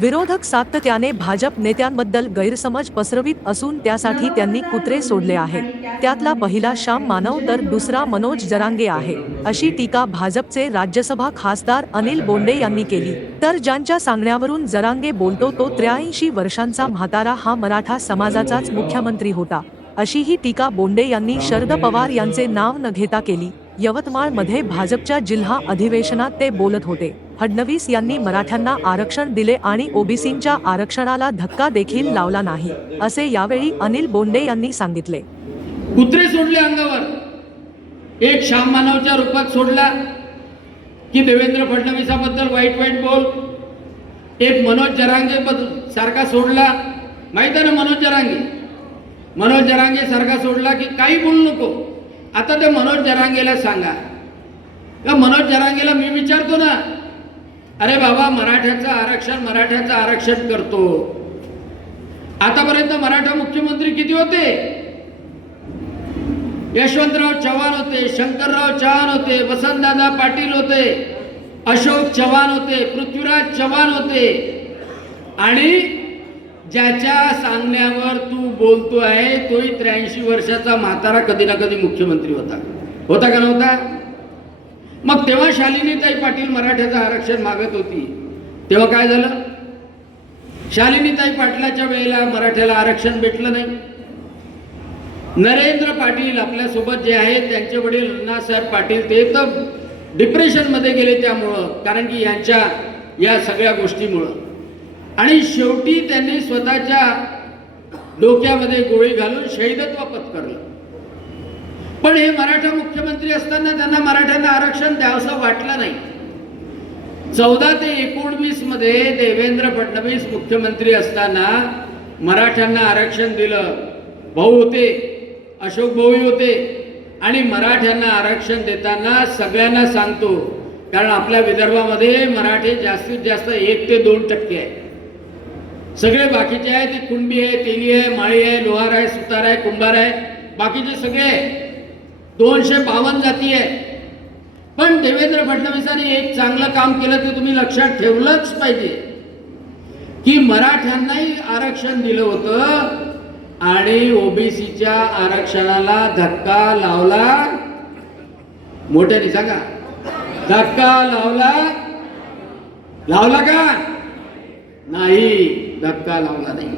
विरोधक सातत्याने भाजप नेत्यांबद्दल गैरसमज पसरवित असून त्यासाठी त्यांनी कुत्रे सोडले आहे त्यातला पहिला श्याम मानव तर दुसरा मनोज जरांगे आहे अशी टीका भाजपचे राज्यसभा खासदार अनिल बोंडे यांनी केली. तर ज्यांच्या सांगण्यावरून जरांगे बोलतो तो त्र्याऐंशी वर्षांचा म्हातारा हा मराठा समाजाचाच मुख्यमंत्री होता अशी ही टीका बोंडे यांनी शरद पवार यांचे नाव न घेता केली. यवतमाळमध्ये भाजपच्या जिल्हा अधिवेशनात ते बोलत होते. फडणवीस यांनी मराठ्यांना आरक्षण दिले आणि ओबीसींच्या आरक्षणाला धक्का देखील लावला नाही असे यावेळी अनिल बोंडे यांनी सांगितले. कुत्रे सोडले अंगावर. एक श्याम मानवच्या रूपात सोडला. की देवेंद्र फडणवीसाबद्दल वाईट वाईट बोल. एक मनोज जरांगे सारखा सोडला. माहीत आहे ना मनोज जरांगे? मनोज जरांगे सारखा सोडला की काही बोलू नको. आता ते मनोज जरांगेला सांगा. का मनोज जरांगेला मी विचारतो ना? अरे बाबा मराठ्याचं आरक्षण मराठ्याचं आरक्षण करतो. आतापर्यंत मराठा मुख्यमंत्री किती होते? यशवंतराव चव्हाण होते शंकरराव चव्हाण होते वसंतदादा पाटील होते अशोक चव्हाण होते पृथ्वीराज चव्हाण होते. आणि ज्याच्या सांगण्यावर तू बोलतो आहे तोही त्र्याऐंशी वर्षाचा म्हातारा कधी ना कधी मुख्यमंत्री होता. होता का नव्हता? मग तेव्हा शालिनीताई पाटील मराठ्याचं आरक्षण मागत होती. तेव्हा काय झालं? शालिनीताई पाटलाच्या वेळेला मराठ्याला आरक्षण भेटलं नाही. नरेंद्र पाटील आपल्यासोबत जे आहेत त्यांचे वडील अण्णासाहेब पाटील ते तर डिप्रेशनमध्ये गेले त्यामुळं कारण की यांच्या या सगळ्या गोष्टीमुळं. आणि शेवटी त्यांनी स्वतःच्या डोक्यामध्ये गोळी घालून शहीदत्व पत्करलं. पण हे मराठा मुख्यमंत्री असताना त्यांना मराठ्यांना आरक्षण द्यावंसं वाटलं नाही. चौदा ते एकोणवीसमध्ये देवेंद्र फडणवीस मुख्यमंत्री असताना मराठ्यांना आरक्षण दिलं. भाऊ होते अशोक भाऊही होते आणि मराठ्यांना आरक्षण देताना सगळ्यांना सांगतो कारण आपल्या विदर्भामध्ये मराठी जास्तीत जास्त एक ते दोन टक्के आहे सगळे बाकीचे आहे ते कुणबी आहे तेली आहे माळी आहे लोहार आहे सुतार आहे कुंभार आहे बाकीचे सगळे दोनशे बावन्न जाती आहे. पण देवेंद्र फडणवीसांनी एक चांगलं काम केलं ते तुम्ही लक्षात ठेवलंच पाहिजे. की मराठ्यांनाही आरक्षण दिलं होतं आणि ओबीसीच्या आरक्षणाला धक्का लावला. मोठ्याने सांगा. धक्का लावला. लावला का? नाही धक्का लावला नाही.